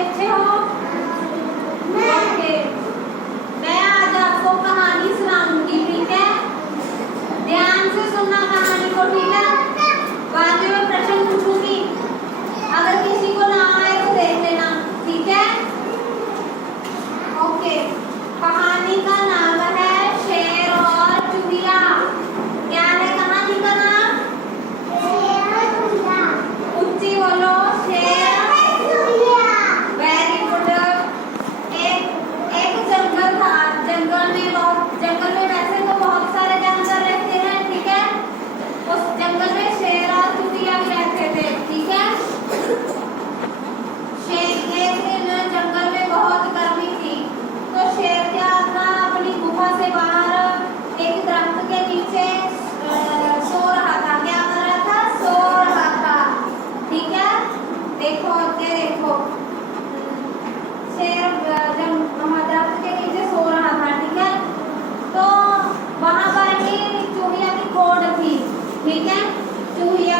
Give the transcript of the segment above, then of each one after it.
अच्छे हो? ओके, मैं आज आपको कहानी सुनाऊंगी, ठीक है? ध्यान से सुनना कहानी को, ठीक है? बाद में मैं प्रश्न पूछूंगी, अगर किसी को ना आए तो देख लेना, ठीक है? ओके, कहानी का नाम है शेर और चूहिया। क्या है कहानी का नाम? शेर और चूहिया। ऊंची बोलो, शेर और चूहिया। Very good. एक जंगल था, जंगल में वैसे तो बहुत सारे जानवर रहते हैं, ठीक है? उस जंगल में शेर और चूहिया भी रहते थे, ठीक है? एक दिन जंगल में बहुत गर्मी थी, तो शेर क्या था, अपनी गुफा से बाहर एक दरख्त के नीचे सो रहा था। क्या कर रहा था? सो रहा था, ठीक है? देखो आगे देखो, शेर दरख्त के नीचे सो रहा था, ठीक है? तो वहां पर ही चूहिया की खोड़ थी, ठीक है? चूहिया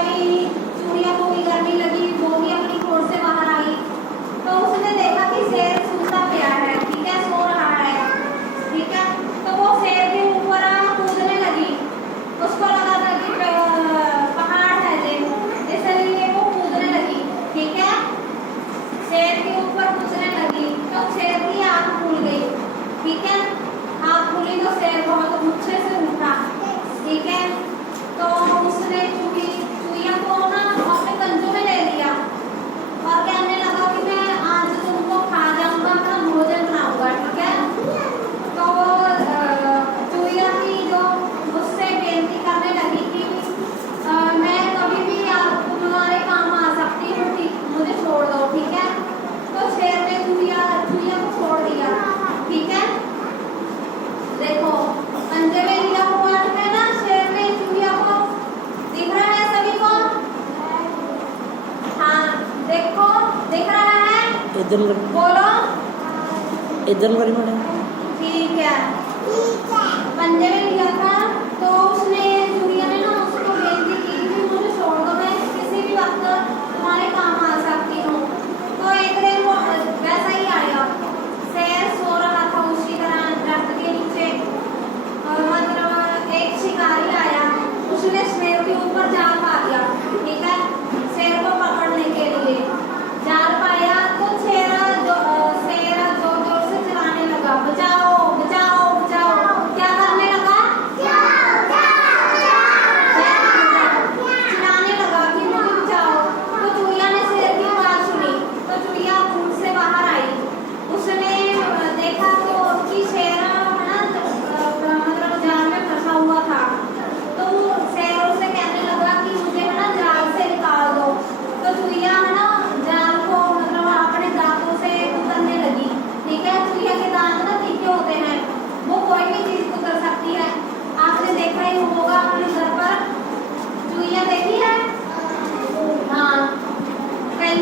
को भी गर्मी लगी, वो भी अपनी खोड़ से बाहर आई। तो उसने देखा कि शेर सूता पिया है, ठीक है? सो रहा है, ठीक है? तो वो शेर के ऊपर कूदने लगी। उसको लगा था कि पहाड़ है इसलिए वो कूदने लगी, ठीक है? शेर के ऊपर कूदने लगी तो शेर की आंख खुल गई, ठीक है? आंख खुली तो शेर बहुत गुस्से से उठा, ठीक है? तो उसने चूहिया को ना अपने कंजों में ले लिया और कहने लगा कि मैं आज तुमको खा जाऊंगा, अपना भोजन बनाऊंगा, ठीक है? तो चूहिया की जो मुझसे बेनती करने लगी कि मैं कभी भी तुम्हारे काम आ सकती हूँ, ठीक, मुझे छोड़ दो, ठीक है? तो शेर ने चूहिया को छोड़ दिया, ठीक है? देखो पंजे में लिया हुआ है ना शेर ने चूहिया को, दिख रहा है सभी को? हाँ देखो, दिख रहा है? बोलो इधर करी मैडम। ठीक है, पंजे में लिया था तो उसने चूहिया ने ना उसको बेनती की कि मुझे छोड़ दो, मैं किसी भी वक्त तुम्हारे काम आ सकती हूँ। तो एक दिन वो वैसा ही आया, शेर सो रहा था उसी तरह दरख्त के नीचे, और मतलब एक शिकारी आया, उसने शेर के ऊपर जाल पा दिया, ठीक है? शेर को पकड़ने के लिए जाल पाया तो शेर जोर जोर से चिल्लाने लगा, बचाओ बचाओ बचाओ। क्या करने लगा? चिल्लाने लगा कि मुझे बचाओ। तो चूहिया ने शेर की आवाज सुनी तो चूहिया खून से बाहर आई। उसने देखा तो कि शेर मतलब जाल में फंसा हुआ था। तो शेर उसे कहने लगा कि मुझे है ना जाल से निकाल दो। तो चूहिया है ना जाल को मतलब अपने दांतों से कुतरने लगी, ठीक है? चूहिया के दांत ना तीखे होते हैं, वो कोई भी चीज कुतर सकती है। आपने देखा ही होगा अपने घर पर चूहिया देखी है? हाँ, कई